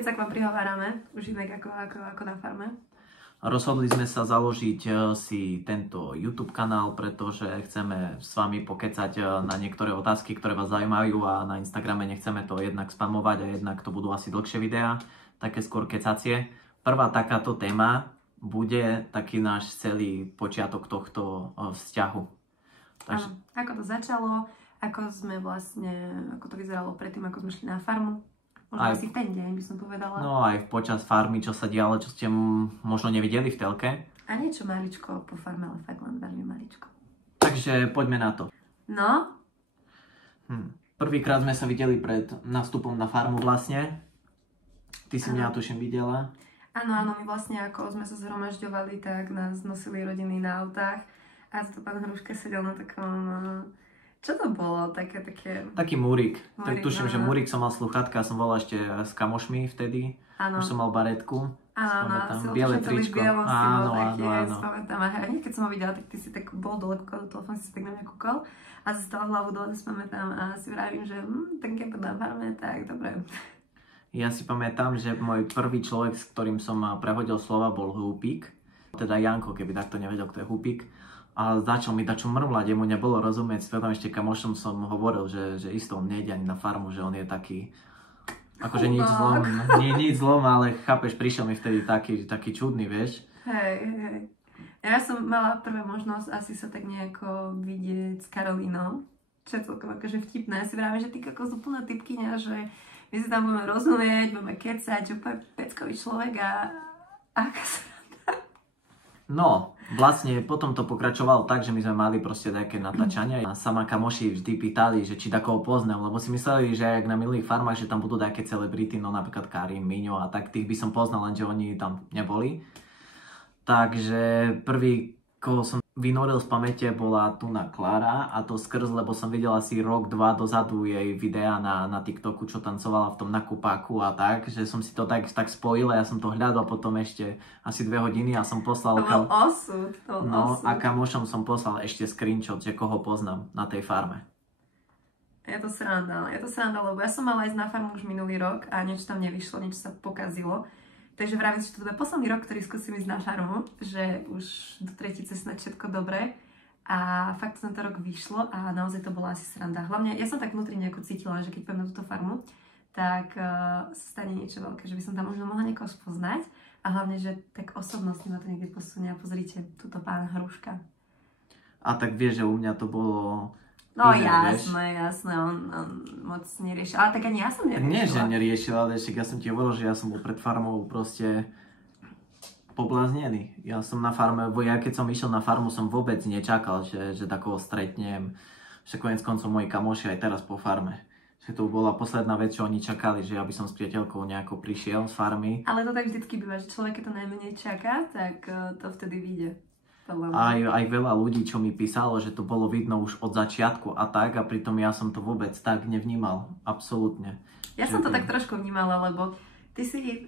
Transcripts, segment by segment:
opäť sa k vám prihovárame, už inak ako na farme. Rozhodli sme sa založiť si tento YouTube kanál, pretože chceme s vami pokecať na niektoré otázky, ktoré vás zaujímajú a na Instagrame nechceme to jednak spamovať a jednak to budú asi dlhšie videá, také skôr kecacie. Prvá takáto téma bude taký náš celý počiatok tohto vzťahu. Takže... Ako to začalo, ako to vyzeralo predtým, ako sme šli na farmu. Možno asi v ten deň by som povedala. No aj počas farmy, čo sa dialo, čo ste možno nevideli v telke. A niečo maličko po farme, ale fakt len veľmi maličko. Takže poďme na to. No? Prvýkrát sme sa videli pred nástupom na farmu vlastne. Ty si mňa tuším videla. Áno, my vlastne ako sme sa zhromažďovali, tak nás nosili rodiny na autách. A to pán Hruška sedel na takom... Čo to bolo? Taký múrik. Tak tuším, že múrik som mal sluchátka, som volal ešte s kamošmi vtedy. Áno. Už som mal baretku. Áno, biele tričko. Áno. Spamätám. A hneď keď som ho videla, tak ty si tak bol dole kúkal do telefónu, si tak na mňa kúkal. A si stala hlavu dole, spamätám. A si vravím, že ten kempet na farme, tak dobre. Ja si pamätám, že môj prvý človek, s ktorým som prehodil slova, bol Húpik. Teda Janko, keby takto nevedel, kto je Húpik. A začal mi dačo mrmlať, jemu nebolo rozumieť, svetom ešte kamošom som hovoril, že isto on nejde ani na farmu, že on je taký, akože nič zlom, ale chápeš, prišiel mi vtedy taký čudný, vieš. Hej. Ja som mala prvé možnosť asi sa tak nejako vidieť s Karolínou, čo je celkom akože vtipné. Ja si vravím, že ty kokos úplná typkyňa, že my si tam budeme rozumieť, budeme kecať, úplne peckový človek a aká sa... No, vlastne potom to pokračovalo tak, že my sme mali proste také natáčania a sama kamoši vždy pýtali, že či takoho poznám, lebo si mysleli, že jak na minulých farmách, že tam budú také celebrity, no napríklad Karim, Miňo a tak tých by som poznal, lenže oni tam neboli. Takže prvý, koho som vynoril z pamäte, bola Tuna Klára a to skrz, lebo som videl asi rok, 2 dozadu jej videa na TikToku, čo tancovala v tom nakupáku a tak, že som si to tak spojil a ja som to hľadal potom ešte asi 2 hodiny a som poslal... To bol osud. A kamošom som poslal ešte screenshot, že koho poznám na tej farme. Je to sranda, lebo ja som mala ísť na farmu už minulý rok a niečo tam nevyšlo, niečo sa pokazilo. Takže vravím, že to bude posledný rok, ktorý skúsim ísť na farmu, že už do tretice snad všetko dobré. A fakt tento rok vyšlo a naozaj to bola asi sranda. Hlavne ja som tak vnútri nejako cítila, že keď pôjdem na túto farmu, tak sa stane niečo veľké, že by som tam možno mohla niekoho spoznať. A hlavne, že tak osobnostne ma to niekde posunie. A pozrite, túto pán Hruška. A tak vieš, že u mňa to bolo... No jasné, on moc neriešil, ale tak ani ja som neriešila. Nie, že neriešil, ale ešte ja som ti hovoril, že ja som bol pred farmou proste pobláznený. Ja som na farme, keď som išiel na farmu, som vôbec nečakal, že takoho stretnem. Že koniec koncov moji kamoši aj teraz po farme. Že to bola posledná vec, čo oni čakali, že ja by som s priateľkou nejako prišiel z farmy. Ale to tak vždycky býva, že človek, keď to najmenej čaká, tak to vtedy vyjde. Aj veľa ľudí, čo mi písalo, že to bolo vidno už od začiatku a tak, a pritom ja som to vôbec tak nevnímal. Absolútne. Ja som to tak trošku vnímala, lebo ty si...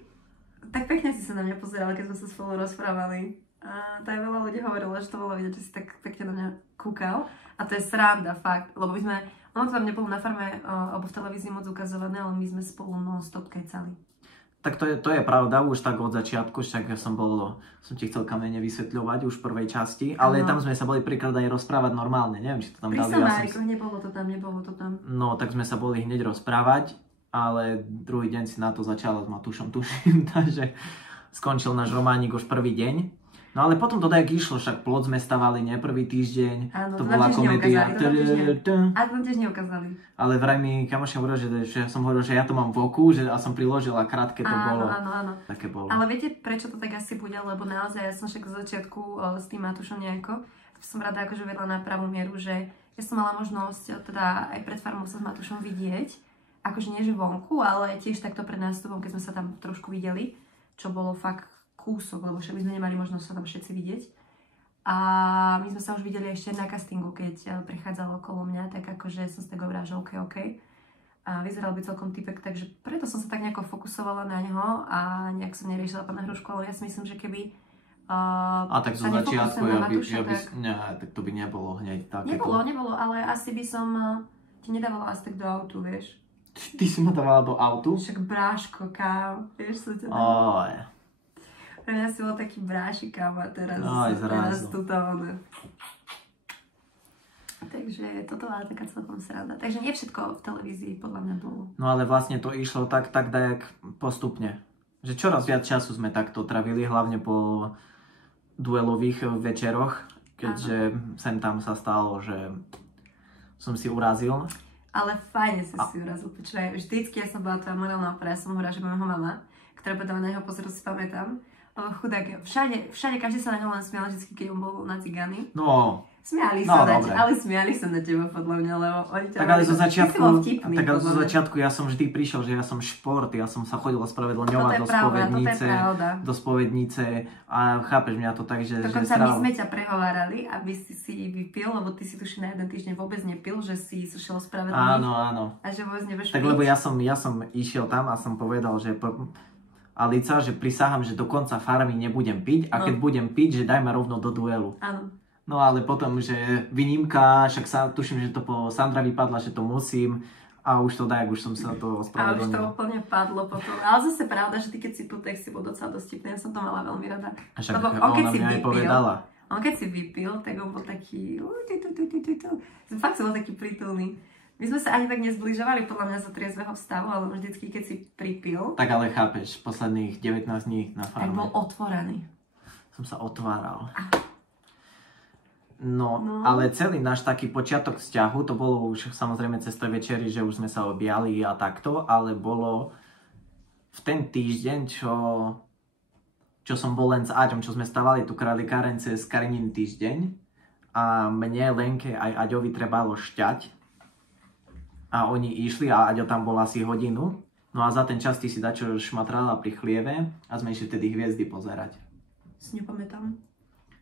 Tak pekne si sa na mňa pozerala, keď sme sa spolu rozprávali. A tak veľa ľudí hovorilo, že to bolo vidieť, že si tak pekne na mňa kúkal. A to je sranda, fakt. Lebo my sme... Ono to tam nebolo na farme alebo v televízii moc ukazované, ale my sme spolu non-stop kecali. Tak to je pravda, už tak od začiatku, však som ti chcel kamene vysvetľovať už v prvej časti, ale tam sme sa boli príklad aj rozprávať normálne, neviem, či to tam dali. Nebolo to tam. No, tak sme sa boli hneď rozprávať, ale druhý deň si na to začala s Matúšom, tuším, takže skončil náš románik už prvý deň. No ale potom to tak išlo, však plot sme stavali, nie prvý týždeň, áno, to bola komédia. A to tiež neukázali. Ale vraj mi kamošia hovoril, že som hovoril, že ja to mám v oku, a som priložila krátke to bolo. Áno. Také bolo. Ale viete, prečo to tak asi bude? Lebo naozaj ja som však z začiatku s tým Matúšom nejako, som rada akože vedla na pravú mieru, že ja som mala možnosť teda aj pred farmou sa s Matúšom vidieť, akože nie že vonku, ale tiež takto pred nástupom, keď sme sa tam trošku videli, čo bolo fakt kúsok, lebo však my sme nemali možnosť sa tam všetci vidieť. A my sme sa už videli ešte na castingu, keď prechádzalo okolo mňa, tak akože som si tak hovorila, že OK. A vyzeral by celkom typek, takže preto som sa tak nejako fokusovala na neho a nejak som neriešila pána Hrušku, ale ja si myslím, že keby a tak zo začiatku, tak to by nebolo hneď také. Nebolo, ale asi by som ti nedávala asi tak do autu, vieš. Ty si ma dávala do autu? Však bráško, kámo. Vieš, čo ťa Oj. Pre mňa si bol taký brášik, kámo, a teraz Zrazu. tuto ono. Takže toto bola taká celkom sranda. Takže nie všetko v televízii podľa mňa bolo. No ale vlastne to išlo tak dajak postupne. Že čoraz viac času sme takto travili, hlavne po duelových večeroch, keďže sem tam sa stalo, že som si urazil. Ale fajne si urazil, počúvaj. Vždycky ja som bola tvoja morálna opera, ja som hovorila, že môjho mama, ktorá bola na jeho pozoru, si pamätám. Chudák, všade každý sa na ňom len smial, vždycky, keď on bol na cigány. No. Smiali sa ale smiali sa na teba podľa mňa, lebo oni ťa... Tak ale zo začiatku, vtipný, zo začiatku ja som vždy prišiel, že ja som šport, ja som sa chodil ospravedlňovať do spovednice a chápeš mňa to tak, že... Dokonca my sme ťa prehovárali, aby si vypil, lebo ty si tuším na jeden týždeň vôbec nepil, že si šiel ospravedlniť. Áno. A že vôbec nebudeš piť. Tak lebo ja som išiel tam a som povedal, že... Alica, že prisahám, že do konca farmy nebudem piť a keď budem piť, že daj ma rovno do duelu. Áno. No ale potom, že výnimka, však tuším, že to po Sandra vypadla, že to musím a už to daj, už som sa to ospravedlnil. A už to úplne padlo potom. Ale zase pravda, že ty keď si pil, tak si bol docela dostupný, ja som to mala veľmi rada. A však ona mi aj povedala. On keď si vypil, tak on bol taký... Fakt som bol taký prítulný. My sme sa ani tak nezbližovali podľa mňa za triezveho stavu, ale vždycky, keď si pripil... Tak ale chápeš, posledných 19 dní na farme. Tak bol otvorený. Som sa otváral. No, ale celý náš taký počiatok vzťahu, to bolo už samozrejme cez tie večery, že už sme sa objali a takto, ale bolo v ten týždeň, čo som bol len s Aďom, čo sme stavali tu králikáreň cez Karinin týždeň a mne, Lenke aj Aďovi trebalo šťať a oni išli a Aďo tam bol asi hodinu. No a za ten čas ty si dačo šmatrala pri chlieve a sme išli vtedy hviezdy pozerať. Si nepamätám.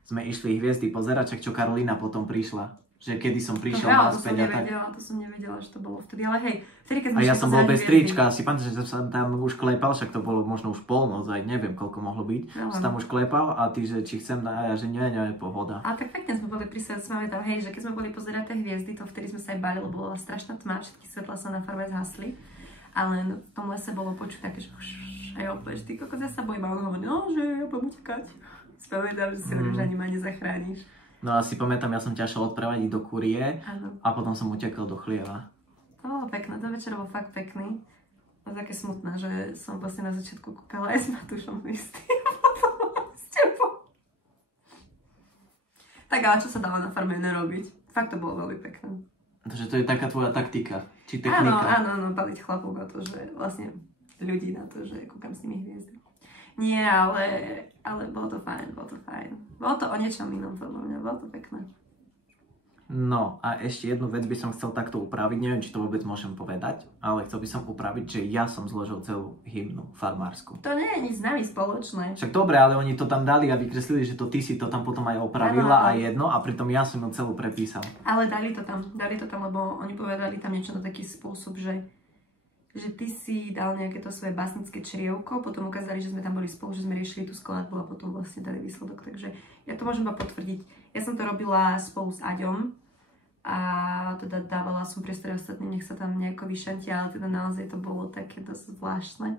Sme išli hviezdy pozerať, čo Karolina potom prišla. Že kedy som prišiel naspäť a tak. To som nevedela, že to bolo vtedy, ale hej, vtedy keď sme a ja som bol bez trička, si pamätáš, že som tam už klepal, však to bolo možno už polnoc, aj neviem koľko mohlo byť. Som tam už klepal a ty, že či chcem, a ja, že nie, pohoda. A tak pekne sme boli pri sebe, hej, že keď sme boli pozerať tie hviezdy, to vtedy sme sa aj bali, lebo bola strašná tma, všetky svetlá sa na farme zhasli. Ale v tom lese bolo počuť také, že aj opäť, ty kokos, ja sa bojím, a on hovorí, no, že ja budem utekať. Spamätám, že si hovorím, že ani ma nezachrániš. No a si pamätám, ja som ťa šel odprevadiť do kurie a potom som utekal do chlieva. To bolo pekné, ten večer bol fakt pekný. A také smutné, že som vlastne na začiatku kúkala aj s Matúšom istý a potom s tebou. Tak ale čo sa dalo na farme nerobiť? Fakt to bolo veľmi pekné. Takže to je taká tvoja taktika, či technika. Áno, paliť chlapov na to, že vlastne ľudí na to, že kúkam s nimi hviezdy. Nie, ale bolo to fajn. Bolo to o niečom inom, podľa mňa, bolo to pekné. No a ešte jednu vec by som chcel takto upraviť, neviem, či to vôbec môžem povedať, ale chcel by som upraviť, že ja som zložil celú hymnu farmársku. To nie je nič s nami spoločné. Však dobre, ale oni to tam dali a vykreslili, že to ty si to tam potom aj opravila a jedno a pritom ja som ju celú prepísal. Ale dali to tam, lebo oni povedali tam niečo na taký spôsob, že ty si dal nejaké to svoje básnické črievko, potom ukázali, že sme tam boli spolu, že sme riešili tú skladbu a potom vlastne dali výsledok, takže ja to môžem iba potvrdiť. Ja som to robila spolu s Aďom a teda dávala som priestor ostatným, nech sa tam nejako vyšantia, ale teda naozaj to bolo také dosť zvláštne.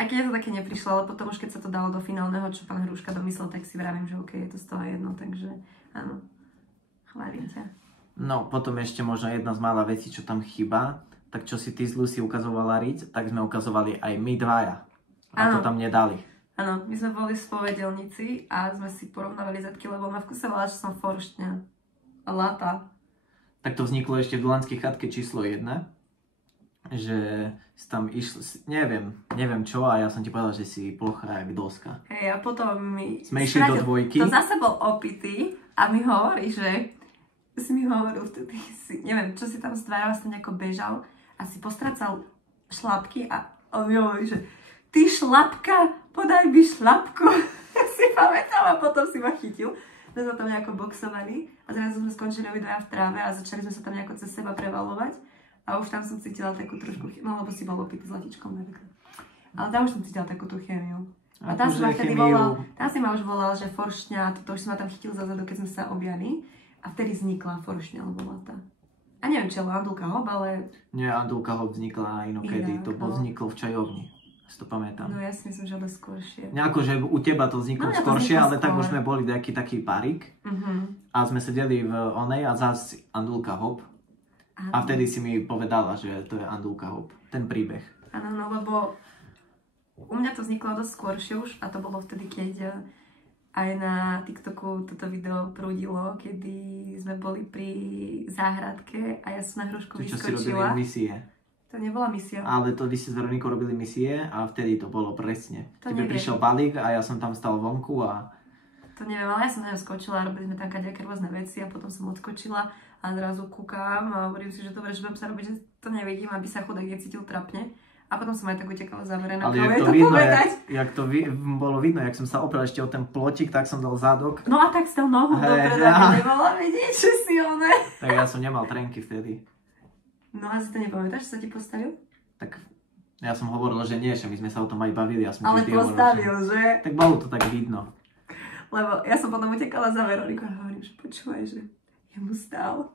Aj keď ja to také neprišlo, ale potom už keď sa to dalo do finálneho, čo pán Hruška domyslel, tak si vravím, že okej, je to z toho jedno, takže áno, chválim ťa. No, potom ešte možno jedna z mála vecí, čo tam chýba. Tak čo si ty z Lucy ukazovala riť, tak sme ukazovali aj my dvaja. A to tam nedali. Áno, my sme boli spovedelníci a sme si porovnávali zadky, lebo ma vkusovala, že som forštňa a lata. Tak to vzniklo ešte v Dulanskej chatke číslo 1, že si tam išlo, neviem čo, a ja som ti povedal, že si plochá jak doska. Hej, a potom sme išli do dvojky. To zase bol opitý a mi hovorí, že si mi hovoril vtedy, neviem, čo si tam stváral, si nejako bežal a si postracal šlapky a on mi hovorí, že ty šlapka, podaj mi šlapku. Ja si pamätám a potom si ma chytil. My sme tam nejako boxovali a zrazu sme skončili obidvaja v tráve a začali sme sa tam nejako cez seba prevalovať a už tam som cítila takú trošku no lebo si bol opitý s latičkom napríklad. Ale tam už som cítila takú tú chémiu. A tam si ma vtedy volal, tam si ma už volal, že foršňa, to už si ma tam chytil zazadu, keď sme sa objali a vtedy vznikla foršňa alebo lata. A neviem, či Andulka Hop, ale... Nie, Andulka Hop vznikla inokedy, to vzniklo v čajovni. Si to pamätám. No ja si myslím, že ale skôršie. Nejako, že u teba to vzniklo skôršie, ale tak už sme boli taký parík. A sme sedeli v onej a zás Andulka Hop. A vtedy si mi povedala, že to je Andulka Hop. Ten príbeh. Áno, no lebo u mňa to vzniklo dosť skôršie už a to bolo vtedy, keď aj na TikToku toto video prúdilo, kedy sme boli pri záhradke a ja som na hrušku vyskočila. Čo si robili misie. To nebola misia. Ale to vy si s Veronikou robili misie a vtedy to bolo presne. Tebe prišiel balík a ja som tam stal vonku a... To neviem, ale ja som na ňu skočila, robili sme tam kadejaké rôzne veci a potom som odskočila a zrazu kúkam a hovorím si, že dobre, že budem sa robiť, že to nevidím, aby sa chudák necítil trapne. A potom som aj tak utekala zaverená. Ale jak to bolo vidno, jak som sa oprel ešte o ten plotik, tak som dal zadok. No a tak stal nohu dopredu, aby nemala vidieť, že si oné. Tak ja som nemal trenky vtedy. No a si to nepamätáš, že sa ti postavil? Tak ja som hovoril, že nie, že my sme sa o tom aj bavili. Ja som ale postavil, hovoril, že? Tak bolo to tak vidno. Lebo ja som potom utekala za Veronikou a hovorím, že počúvaj, že je mu stál.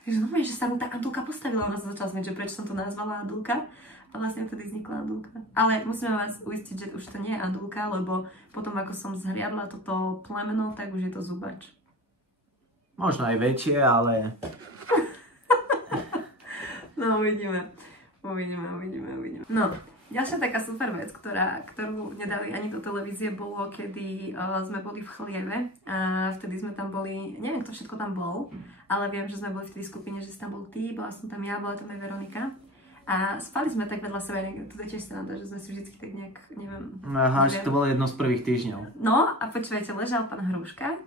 Takže no, že sa mu tá Andulka postavila, ona sa začala smieť, že prečo som to nazvala Andulka. A vlastne vtedy vznikla Andulka. Ale musíme vás uistiť, že už to nie je Andulka, lebo potom ako som zhliadla toto plemeno, tak už je to zubač. Možno aj väčšie, ale... No, uvidíme. No, ďalšia taká super vec, ktorú nedali ani do televízie, bolo, kedy sme boli v Chlieve a vtedy sme tam boli, neviem, kto všetko tam bol, ale viem, že sme boli v tej skupine, že si tam bol ty, bola som tam ja, bola tam aj Veronika. A spali sme tak vedľa seba, to je tiež sranda, že sme si vždycky tak nejak, neviem. Aha, že to bolo jedno z prvých týždňov. No a počúvajte, ležal pán Hruška,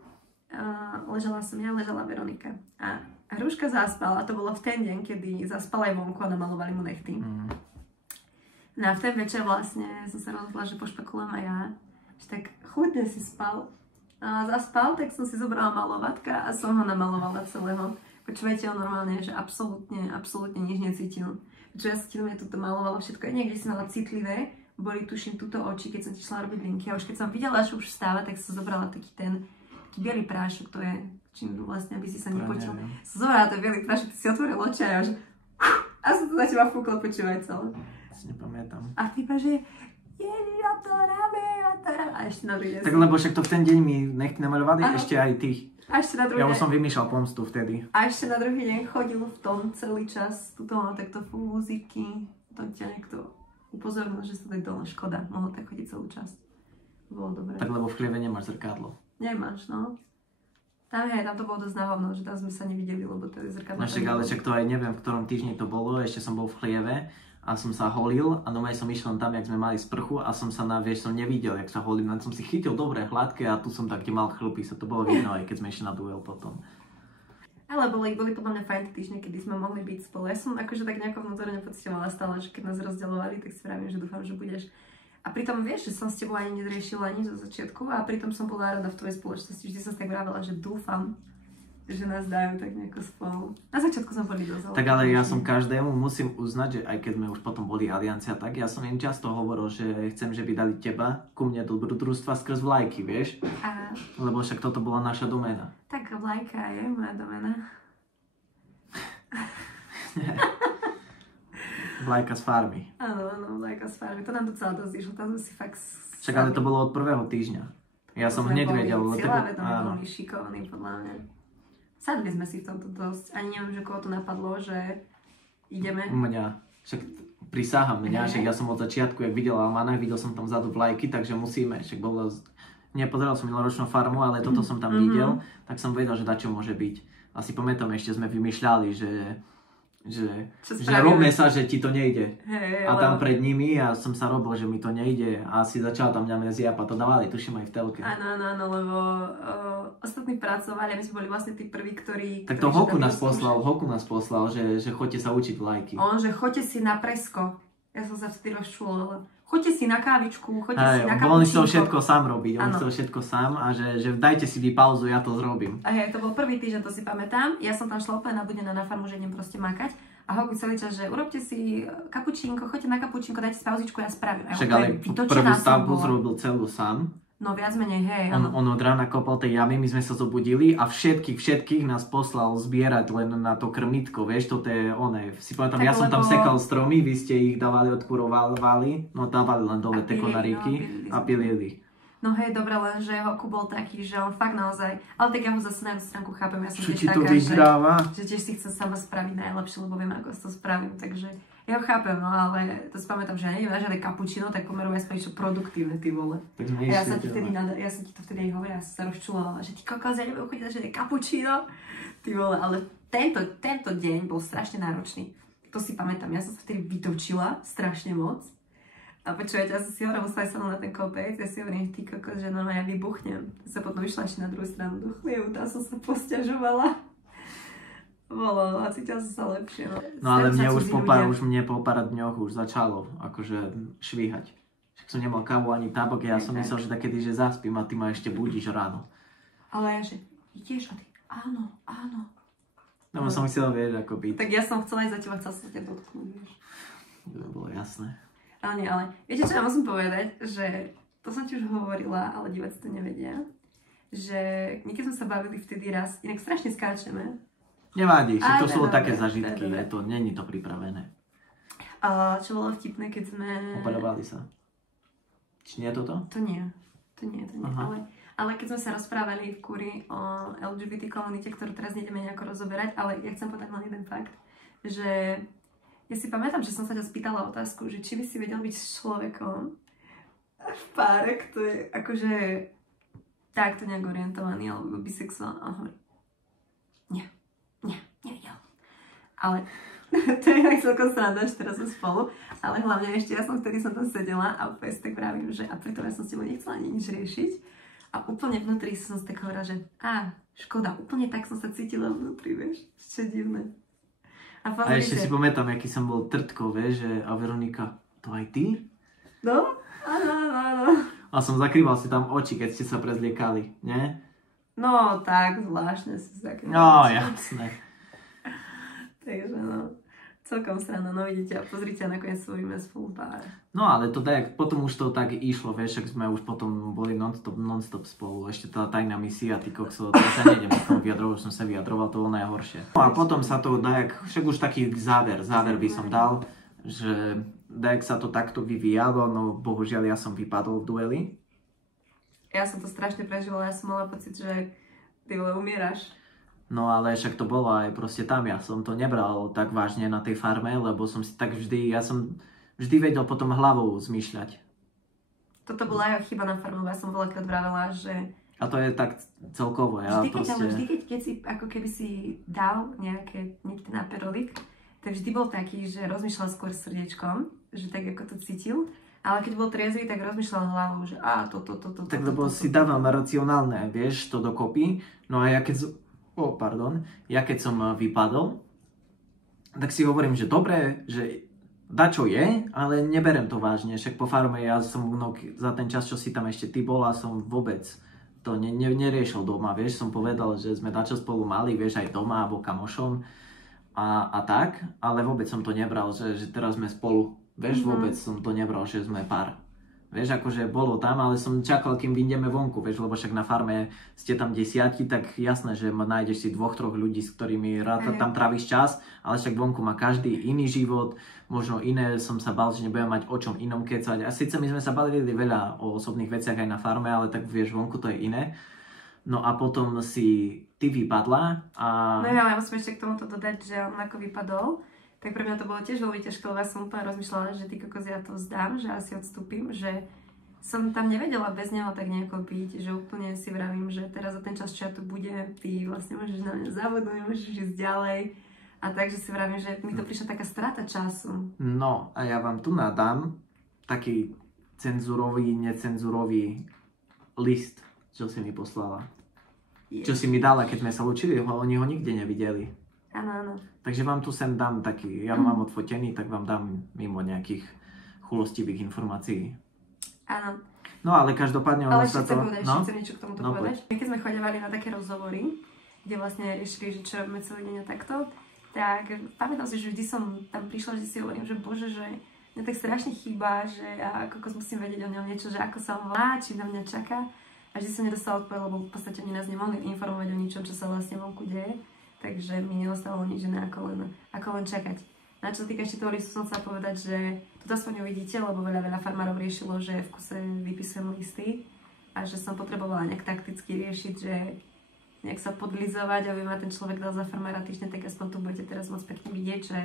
ležala som ja, ležala Veronika. A Hruška zaspal a to bolo v ten deň, kedy zaspal aj vonku a namalovali mu nechty. No a v ten večer vlastne som sa rozhodla, že pošpekulujem aj ja. Že tak chudne si spal. A zaspal, tak som si zobrala malovatka a som ho namalovala celého. Počúvajte, on normálne, že absolútne nič necítil. Čo ja si mňa toto malovalo všetko. Niekde si mala citlivé, boli tuším túto oči, keď som ti šla robiť linky. A už keď som videla, že už vstáva, tak som zobrala taký bielý prášok, to je, čím vlastne, aby si sa nepotil. Som zobrala ten bielý prášok, ty si otvoril oči a ja že... A som to na teba fúkla, počúvaj celé. Si nepamätám. A typa, že... ja to ráme. A ešte na druhý deň. Tak lebo však to v ten deň mi nechty namalovali, ešte aj ty. A ešte na druhý deň. Ja už som vymýšľal pomstu vtedy. A ešte na druhý deň chodil v tom celý čas, tuto mal takto fúziky, to ťa niekto upozornil, že sa tak dole škoda, mohol tak chodiť celú časť. Bolo dobré. Tak lebo v Chlieve nemáš zrkadlo. Nemáš, no. Tam to bolo dosť náhodno, že tam sme sa nevideli, lebo to je zrkadlo. No však, ale však to aj neviem, v ktorom týždni to bolo, ešte som bol v Chlieve a som sa holil a normálne som išiel tam, jak sme mali sprchu a som sa som nevidel, jak sa holil, len som si chytil dobre hladké a tu som tak, kde mal chlpy, sa to bolo vidno, aj keď sme išli na duel potom. Ale boli podľa mňa fajn týždne, kedy sme mohli byť spolu. Ja som akože tak nejako vnútorne pocitovala stále, že keď nás rozdeľovali, tak si vravím, že dúfam, že budeš. A pritom vieš, že som s tebou ani nedriešila nič zo začiatku a pritom som bola rada v tvojej spoločnosti. Vždy som tak vravela, že dúfam, že nás dajú tak nejako spolu. Na začiatku som boli dosť. Tak ale ja som každému musím uznať, že aj keď sme už potom boli aliancia, tak ja som im často hovoril, že chcem, že by dali teba ku mne do družstva skrz vlajky, vieš? Aha. Lebo však toto bola naša doména. Tak vlajka je moja doména. Vlajka z farmy. Áno, vlajka z farmy. To nám docela dosť išlo, tam sme si fakt... Však ale to bolo od prvého týždňa. Ja som hneď vedel. Cieľavedomý, veľmi šikovný podľa mňa. Sadli sme si v tomto dosť. Ani neviem, že koho to napadlo, že ideme. Mňa. Však prisahám mňa, však ja som od začiatku, jak videl Almanach, videl som tam vzadu vlajky, takže musíme. Však bolo... Nepozeral som minuloročnú farmu, ale toto som tam videl, tak som vedel, že dačo môže byť. Asi pamätám, ešte sme vymýšľali, že robme sa, že ti to nejde. Hey, a tam pred nimi ja som sa robil, že mi to nejde a asi začal tam mňa zjapať a to dávali, tuším aj v telke. Áno, lebo ostatní pracovali a my sme boli vlastne tí prví, ktorí... Tak to Hoku nás poslal, že choďte sa učiť vlajky. On, že choďte si na presko. Ja som sa vtedy rozčulovala. Choďte si na kávičku, choďte si na kapučínko. On chcel všetko sám robiť, a že dajte si vy pauzu, ja to zrobím. A to bol prvý týždeň, to si pamätám. Ja som tam šla úplne nabudená na farmu, že idem proste makať. A Hoku celý čas, že urobte si kapučínko, choďte na kapučínko, dajte si pauzičku, ja spravím. Však ale prvú stavbu zrobil celú sám. No viac menej, hej. On od rána kopal tej jamy, my sme sa zobudili a všetkých nás poslal zbierať len na to krmitko, vieš, toto je one. Si pamätám, ja som tam sekal stromy, vy ste ich dávali, odkurovali, no dávali len dole tie konaríky a pilili. No hej, dobré, lenže Hoku bol taký, že on fakt naozaj, ale tak ja ho zase na jednu stránku chápem, ja som tiež taká, že tiež si chcem sama spraviť najlepšie, lebo viem, ako to spravím, takže ja ho chápem, no ale to si pamätám, že ja neviem, že kapučino, tak pomerujem aspoň niečo produktívne, ty vole. Ja som ti to vtedy aj hovorila, ja som sa rozčulovala, že ty kokos, ja nebudem chodiť, že je kapučino, ty vole, ale tento deň bol strašne náročný. To si pamätám, ja som sa vtedy vytočila strašne moc. A počúvajte, ja som si hovorila, musela som na ten kopec, ja si hovorím, ty kokos, že normálne ja vybuchnem. Sa potom vyšla ešte na druhú stranu do chlievu, tam som sa posťažovala. Bolo, a cítila som sa lepšie. No ale mne už po pár dňoch už začalo akože švíhať. Však som nemal kávu ani tábok, ja som myslel, že takedy, že zaspím a ty ma ešte budíš ráno. Ale ja, že ideš a ty, áno. No som chcel, vieš, ako byť. Tak ja som chcela aj za teba, chcela sa ťa dotknúť, vieš. To bolo jasné. Ale viete, čo ja musím povedať, že to som ti už hovorila, ale diváci to nevedia, že niekedy sme sa bavili vtedy raz, inak strašne skáčeme. Nevadí, to sú také zažitky, není to pripravené. Čo bolo vtipné, keď sme... Opaľovali sa. Či nie je toto? To nie. Ale keď sme sa rozprávali v Kúri o LGBT komunite, ktorú teraz nejdeme nejako rozoberať, ale ja chcem povedať len jeden fakt, že ja si pamätám, že som sa ťa spýtala otázku, že či by si vedel byť s človekom v páre, kto je akože takto nejak orientovaný alebo bisexuálny. A hovorí, nevedel. Ale to je tak celkom sranda, že teraz sme spolu, ale hlavne ešte ja som vtedy som tam sedela a úplne si tak vravím, že a preto ja som s tebou nechcela ani nič riešiť a úplne vnútri som si tak hovorila, že škoda, úplne tak som sa cítila vnútri, vieš, čo divné. A ešte si pamätám, aký som bol trtko, vieš, že a Veronika, to aj ty? No, áno. A som zakrýval si tam oči, keď ste sa prezliekali, nie? No, tak, zvláštne si zakrýval. No, jasné. Takže no, celkom sranda, no vidíte, a pozrite, nakoniec svojíme spolu pár. No, ale to tak, potom už to tak išlo, vieš, však sme už potom boli non-stop spolu, ešte tá tajná misia, ty kokso, to sa nejdem s tom vyjadrovať, už som sa vyjadroval, to bolo najhoršie. No a potom sa to dajak, však už taký záver by som dal, že dajak sa to takto vyvíjalo, no bohužiaľ ja som vypadol v dueli. Ja som to strašne prežila, ja som mala pocit, že ty vole umieraš. No ale však to bolo aj proste tam, ja som to nebral tak vážne na tej farme, lebo som si tak ja som vždy vedel potom hlavou zmýšľať. Toto bola aj chyba na farmu, ja som veľakrát vravela, že... A to je tak celkovo, vždy, keď si, ako keby si dal nejaký náperolik, tak vždy bol taký, že rozmýšľal skôr srdiečkom, že tak ako to cítil, ale keď bol triezvy, tak rozmýšľal hlavou, že toto. Tak lebo si dávam racionálne, vieš, to dokopy, no a ja keď som vypadol, tak si hovorím, že dobre, že dačo je, ale neberem to vážne. Však po farme ja som za ten čas, čo si tam ešte ty bola, som vôbec to neriešil doma, vieš, som povedal, že sme dačo spolu mali, vieš, aj doma, alebo kamošom a tak, ale vôbec som to nebral, že teraz sme spolu, vieš, vôbec som to nebral, že sme pár. Vieš, akože bolo tam, ale som čakal, kým vyjdeme vonku, vieš, lebo však na farme ste tam 10, tak jasné, že nájdeš si 2-3 ľudí, s ktorými rád tam tráviš čas, ale však vonku má každý iný život, možno iné, som sa bál, že nebudem mať o čom inom kecať. A síce my sme sa bavili veľa o osobných veciach aj na farme, ale tak vieš, vonku to je iné. No a potom si ty vypadla a... No ja musím ešte k tomuto dodať, že on ako vypadol. Tak pre mňa to bolo tiež veľmi ťažké, lebo ja som úplne rozmýšľala, že ty kokos, ja to vzdám, že asi odstúpim, že som tam nevedela bez neho tak nejako byť, že úplne si vravím, že teraz za ten čas, čo ja tu budem, ty vlastne môžeš na mňa zabudnúť, môžeš ísť ďalej. A takže si vravím, že mi to prišla taká strata času. No a ja vám tu nadám taký cenzurový, necenzurový list, čo si mi poslala. Čo si mi dala, keď sme sa učili, oni ho nikde nevideli. Áno. Takže vám tu sem dám taký, ja ho mám odfotený, tak vám dám mimo nejakých chulostivých informácií. Áno. No ale každopádne ono sa to... Chcem niečo k tomuto povedať. My keď sme chodevali na také rozhovory, kde vlastne riešili, že čo robíme celý deň a takto, tak pamätám si, že vždy som tam prišla, že si hovorím, že bože, že mňa tak strašne chýba, že ja kokos musím vedieť o ňom niečo, že ako sa on volá, či na mňa čaká. A že som nedostala odpoveď, lebo v podstate oni nás nemohli informovať o ničom, čo sa vlastne vonku deje. Takže mi neostalo nič iné ako len čakať. Na čo týka ešte toho listu som chcela povedať, že tu aspoň uvidíte, lebo veľa farmárov riešilo, že v kuse vypisujem listy a že som potrebovala nejak takticky riešiť, že nejak sa podlizovať, aby ma ten človek dal za farmára týždeň, tak aspoň tu budete teraz moc pekne vidieť, že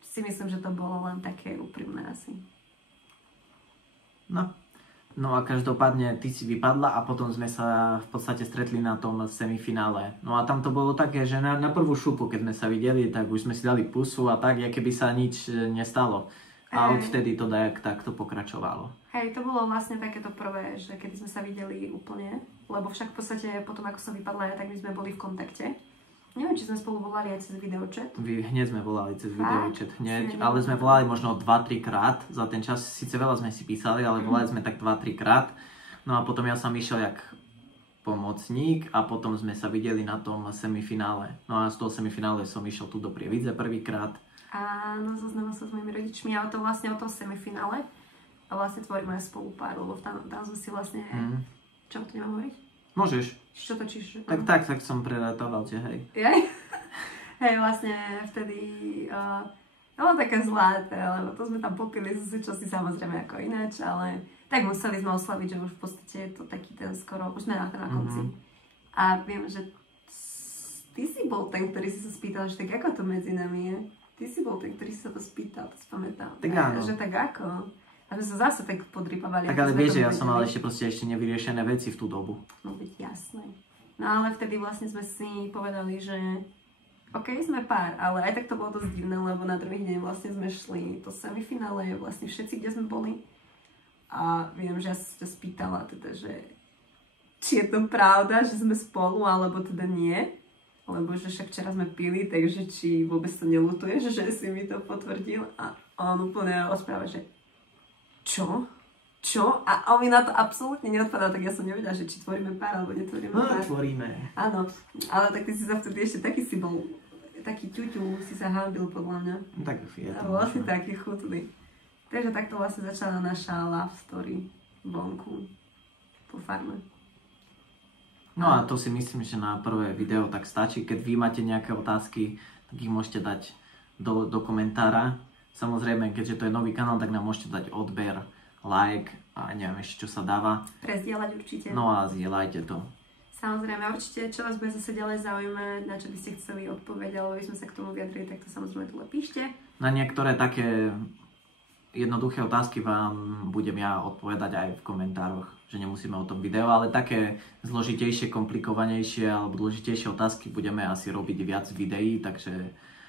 si myslím, že to bolo len také úprimné asi. No a každopádne ty si vypadla a potom sme sa v podstate stretli na tom semifinále. No a tam to bolo také, že na prvú šupu, keď sme sa videli, tak už sme si dali pusu a tak, keby sa nič nestalo. A odvtedy to takto pokračovalo. Hej, to bolo vlastne takéto prvé, že keď sme sa videli úplne, lebo však v podstate potom, ako som vypadla ja, tak my sme boli v kontakte. Neviem, či sme spolu volali aj cez videočet. Hneď sme volali cez videočet, ale sme volali možno 2-3 krát. Za ten čas síce veľa sme si písali, ale volali sme tak 2-3 krát. No a potom ja som išiel jak pomocník a potom sme sa videli na tom semifinále. No a z toho semifinále som išiel tu do Prievidze prvýkrát. Áno, zoznamil sa s mojimi rodičmi, ale to vlastne o tom semifinále. A vlastne tvoríme aj spolu páru, lebo tam sme si vlastne... Čo to nemám hovoriť? Môžeš. Čo točíš? Tak som prerátoval tie, hej. Hej, vlastne vtedy... bolo také zlaté, lebo to sme tam popili zase čosi samozrejme ako ináč, ale tak museli sme oslaviť, že už v podstate je to taký ten skoro... Už sme na konci. A viem, že ty si bol ten, ktorý si sa spýtal, že tak ako to medzi nami je? Ty si bol ten, ktorý si sa to spýtal, to si pamätám. Tak áno. Že tak ako? A sme sa zase tak podrýpavali. Tak ale vieš, že ja som mal ešte nevyriešené veci v tú dobu. No byť jasné. No ale vtedy vlastne sme si povedali, že OK, sme pár, ale aj tak to bolo dosť divné, lebo na druhý deň vlastne sme šli to semifinále, vlastne všetci, kde sme boli. A viem, že ja som ťa spýtala teda, že či je to pravda, že sme spolu, alebo teda nie. Lebo že však včera sme pili, takže či vôbec to neľutuješ, že si mi to potvrdil. A on úplne rozpráva, že čo? Čo? A on mi na to absolútne neodpovedal, tak ja som nevedela, že či tvoríme pár, alebo netvoríme pár. No, tvoríme. Áno, ale tak ty si sa vtedy ešte taký si bol, taký ťuťu, si sa hanbil podľa mňa. Tak je to. A bol si taký chutný. Takže takto vlastne začala naša love story vonku po farme. No a to si myslím, že na prvé video tak stačí. Keď vy máte nejaké otázky, tak ich môžete dať do komentára. Samozrejme, keďže to je nový kanál, tak nám môžete dať odber, like a neviem ešte, čo sa dáva. Prezdieľať určite. No a zdieľajte to. Samozrejme, určite, čo vás bude zase ďalej zaujímať, na čo by ste chceli odpovedať, alebo by sme sa k tomu vyjadrili, tak to samozrejme tu píšte. Na niektoré také jednoduché otázky vám budem ja odpovedať aj v komentároch, že nemusíme o tom video, ale také zložitejšie, komplikovanejšie alebo dôležitejšie otázky budeme asi robiť viac videí, takže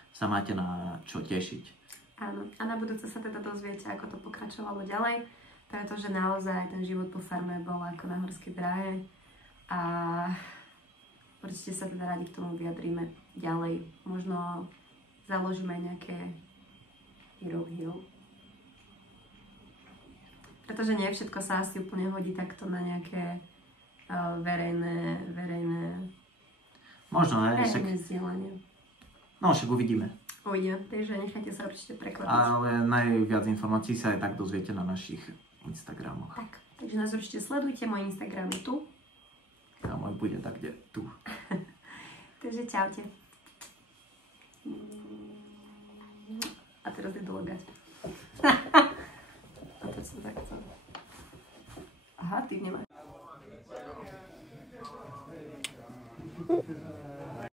sa máte na čo tešiť. Áno, a na budúce sa teda dozviete, ako to pokračovalo ďalej, pretože naozaj ten život po farme bol ako na horskej dráhe a určite sa teda radi k tomu vyjadríme ďalej. Možno založíme nejaké Hero. Pretože nie všetko sa asi úplne hodí takto na nejaké verejné možno, ne? Zdieľanie. No, však uvidíme. Takže nechajte sa určite prekvapiť. Ale najviac informácií sa aj tak dozviete na našich Instagramoch. Tak, takže nás určite sledujte, môj Instagram je tu. A môj bude tak, kde tu. Takže čaute. A teraz je dologať. A to som takto. Aha, ty nemáš.